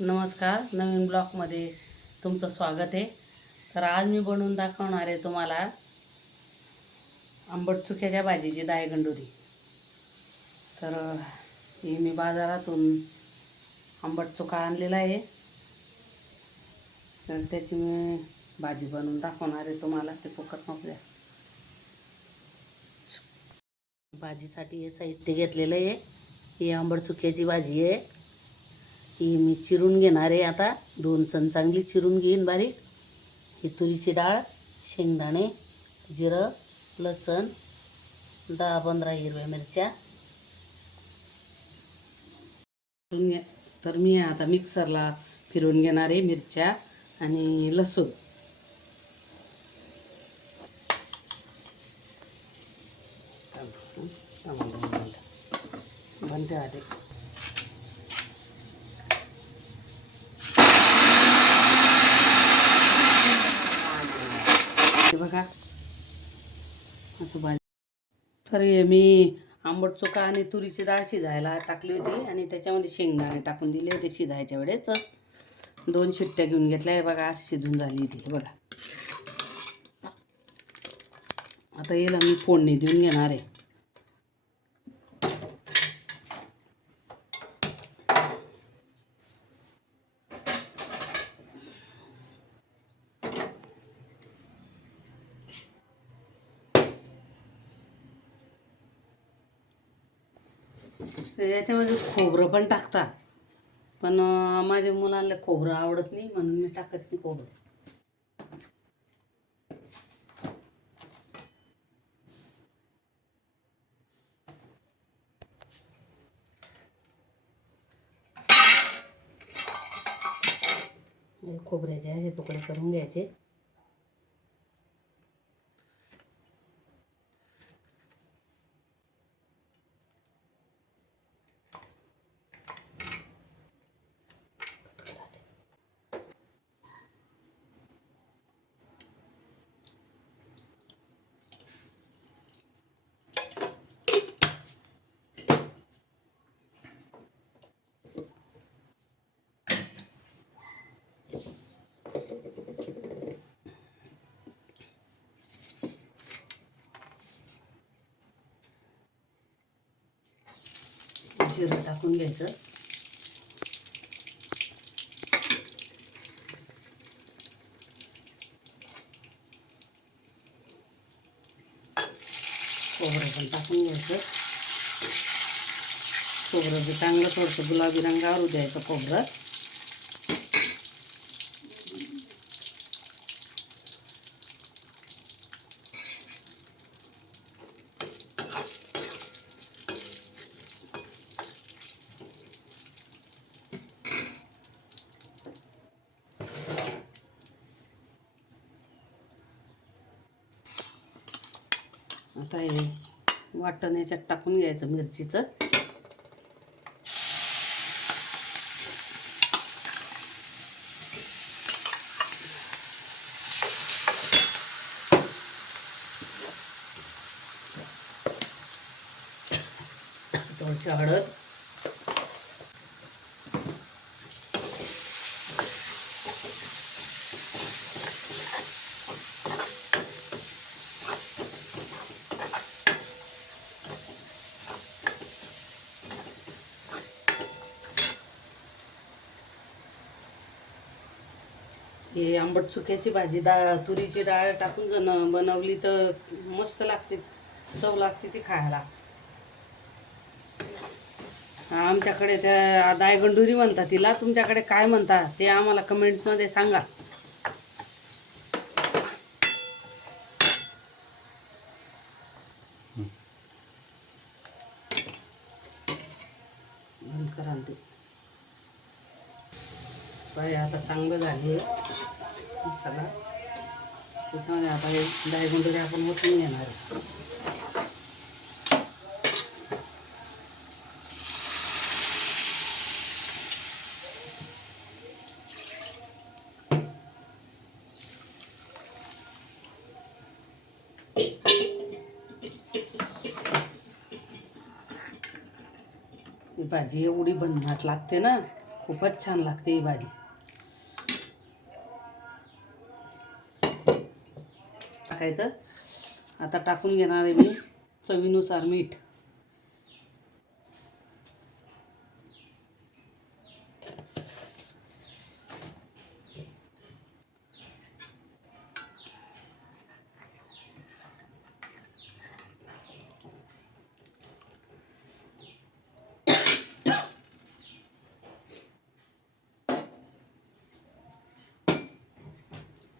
नमस्कार, नवीन ब्लॉगमध्ये तुमचं स्वागत आहे. तर आज मी बनवून दाखवणार आहे तुम्हाला आंबट चुक्याच्या भाजीची दायगंडोरी. तर ही मी बाजारातून आंबट चुका आणलेला आहे. तर त्याची मी भाजी बनवून दाखवणार आहे तुम्हाला. ते फुकट नको द्या. भाजीसाठी हे साहित्य घेतलेलं आहे. ही आंबट चुक्याची भाजी आहे. ही मी चिरून घेणार आहे. आता 2 सण चांगली चिरून घेईन बारीक. ही तुरीची डाळ, शेंगदाणे, जिरं, लसण, 10-15 हिरव्या मिरच्या. तर मी आता मिक्सरला फिरवून घेणार आहे मिरच्या आणि लसूण. बनते आधी बघा असं भाजी. तर मी आंबट चोखा आणि तुरीची डाळ शिजायला टाकली होती आणि त्याच्यामध्ये शेंगदाणे टाकून दिले होते. शिजायच्या वेळेसच 2 शिट्ट्या घेऊन घेतल्या आहे बघा. आज शिजून झाली ती बघा. आता याला मी फोडणी देऊन घेणार आहे. याच्यामध्ये खोबरं पण टाकतात, पण माझ्या मुलांना खोबरं आवडत नाही म्हणून मी टाकत नाही खोबरं. खोबऱ्याचे असे तुकडे करून घ्यायचे. जिरं टाकून घ्यायचं. खोबरं पण टाकून घ्यायचं. खोबरं बी चांगलं थोडंसं गुलाबी रंगावर द्यायचं खोबरं. आता हे वाटण याच्यात टाकून घ्यायचं मिरचीचं. थोडीशी हळद, हे आंबट चुक्याची भाजी तुरीची डाळ टाकून जण बनवली तर मस्त लागते, चव लागते ती खायला. आमच्याकडे त्या दायगंडोरी म्हणतात तिला. तुमच्याकडे काय म्हणतात ते आम्हाला कमेंट्समध्ये सांगा. बाय आता चांगलं झाले मसाला. त्याच्यामध्ये आता हे दायगंडोरी आपण ओतून घेणार आहे. ही भाजी एवढी भन्नाट लागते ना, खूपच छान लागते ही भाजी. टाकायचं. आता टाकून घेणार आहे मी चवीनुसार मीठ.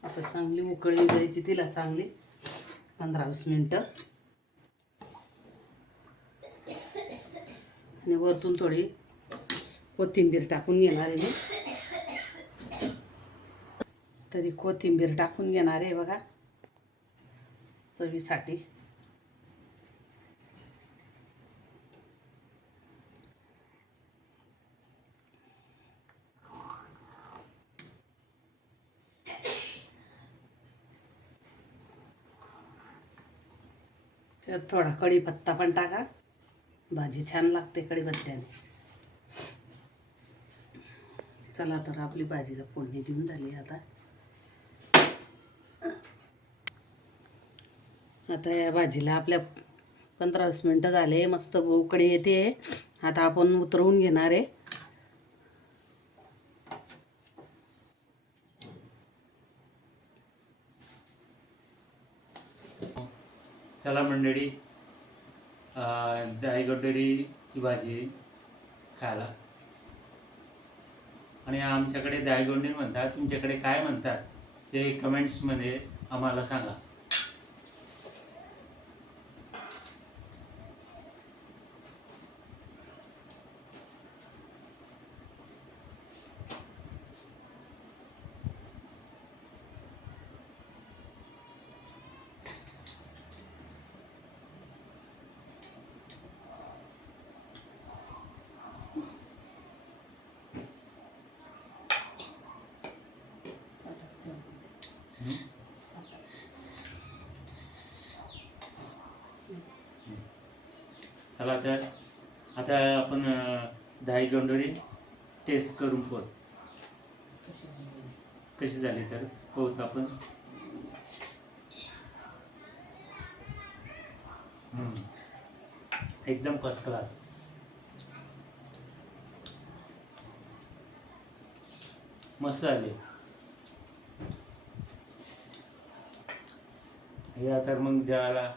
आता चांगली उकळी द्यायची तिला, चांगली 15-20 मिनटं. आणि वरतून थोडी कोथिंबीर टाकून घेणार आहे मी. तरी कोथिंबीर टाकून घेणार आहे बघा, चवीसाठी. त्यात थोडा कढीपत्ता पण टाका, भाजी छान लागते कढीपत्त्याने. चला तर आपली भाजीला फोडणी देऊन झाली. आता या भाजीला आपल्या 15-20 मिनटं झाले, मस्त उकळी येते. आता आपण उतरवून घेणार आहे. चला मंडळी, दायगोंडरीची भाजी खायला. आणि आमच्याकडे दायगोंडी म्हणतात, तुमच्याकडे काय म्हणतात ते कमेंट्समध्ये आम्हाला सांगा. चला तर आता आपण दायगोंडरी टेस्ट करून पोर कशी झाली तर पाहूत आपण. एकदम फर्स्ट क्लास. मस्त झाली. या तर मग जेवायला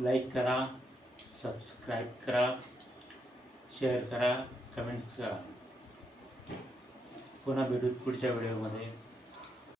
लाईक करा, सबस्क्राईब करा, शेअर करा, कमेंट्स करा. पुन्हा भेटूत पुढच्या व्हिडिओमध्ये.